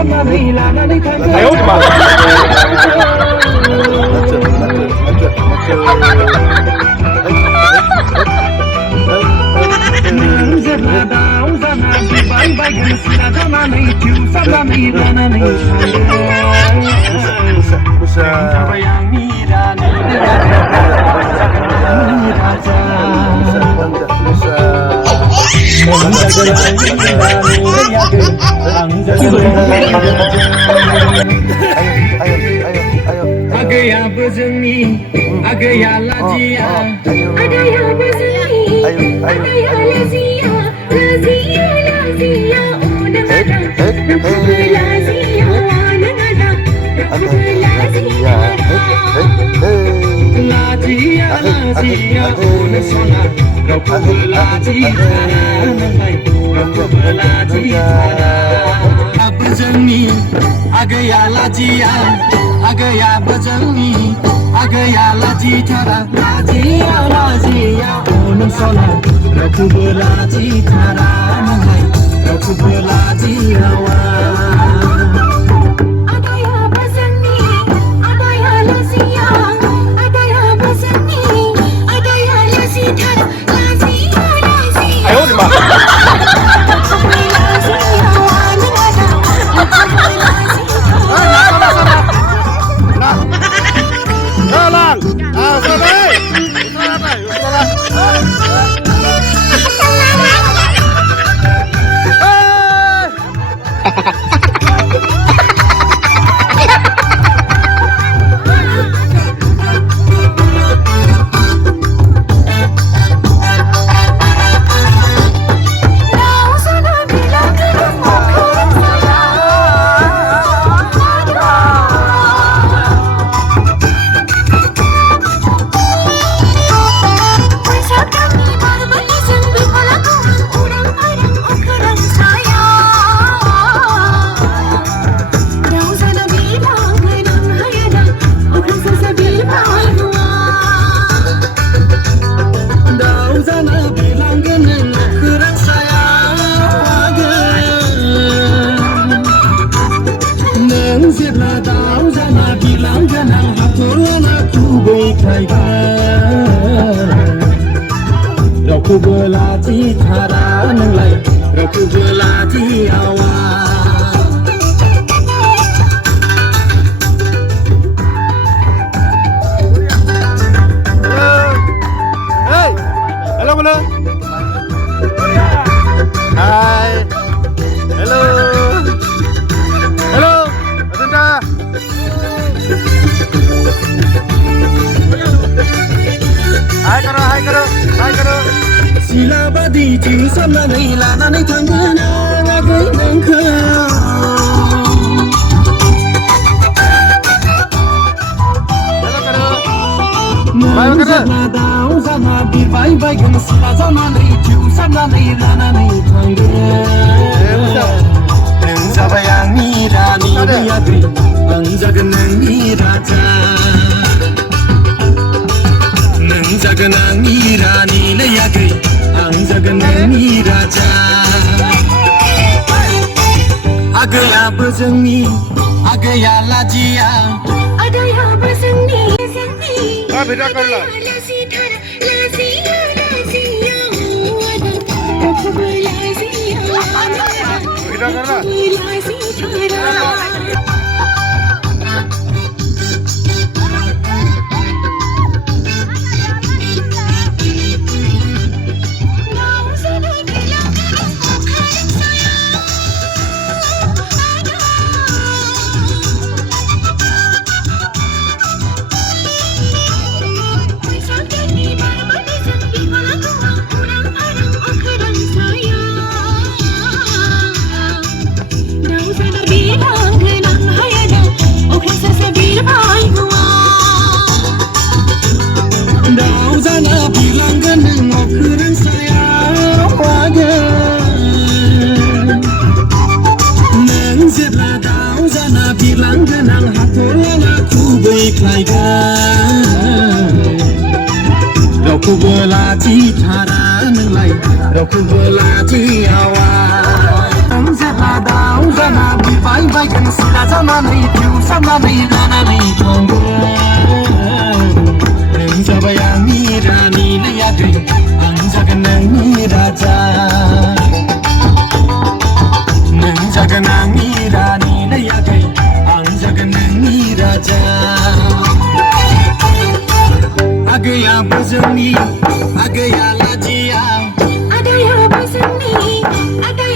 哎呦我的妈Agaya bezeni, agaya lazia, agaya bezeni, agaya lazia, lazia, lazia, oh nagada, rakub lazia, nagada, rakub lazia, lazia, lazia, oh nasona, rakub lazia, rakub lazia. Bezeni, agaya lazia. Agaya bezeni, agaya laji thara, lajiya, onam sola, rakub laji thara, nangai, rakub laji hawa. Agaya bezeni, agaya lajiya, agaya bezeni, agaya laji thara, lajiya. 哎呦我的妈！ Rakub laji thara nanglai, rakub laji awa. Hey, hello hello. Hi, hello, hello, Adinda. Hai karo, hai karo, hai karo. Silabadi samlanai lananai thangana agai nangkha. Hello karo. Dau zana bi bai bai gam sila zana nei tiu samlanai lananai thangana. Nang sabayang ni rani yagri, ang jaganang ni raja. Nang jaganang ni rani yagri. Jaganani raja agaya bezeni agaya lajiya agaya bezeni हाँ बेटा कर ला बेटा कर ला Rakub laji thara nanglai, rakub laji awa. Ang zela dau zana bi bai bai. जानानै फिउसारनानै लानानै थांगोन नों जाबाय आंनि रानिलै आगै आं जागोन नोंनि राजा नों जागोन आंनि रानिलै आगै आं जागोन नोंनि राजा आगैयाबो जोंनि आगैया लाजिया आदायाबो जोंनि आदा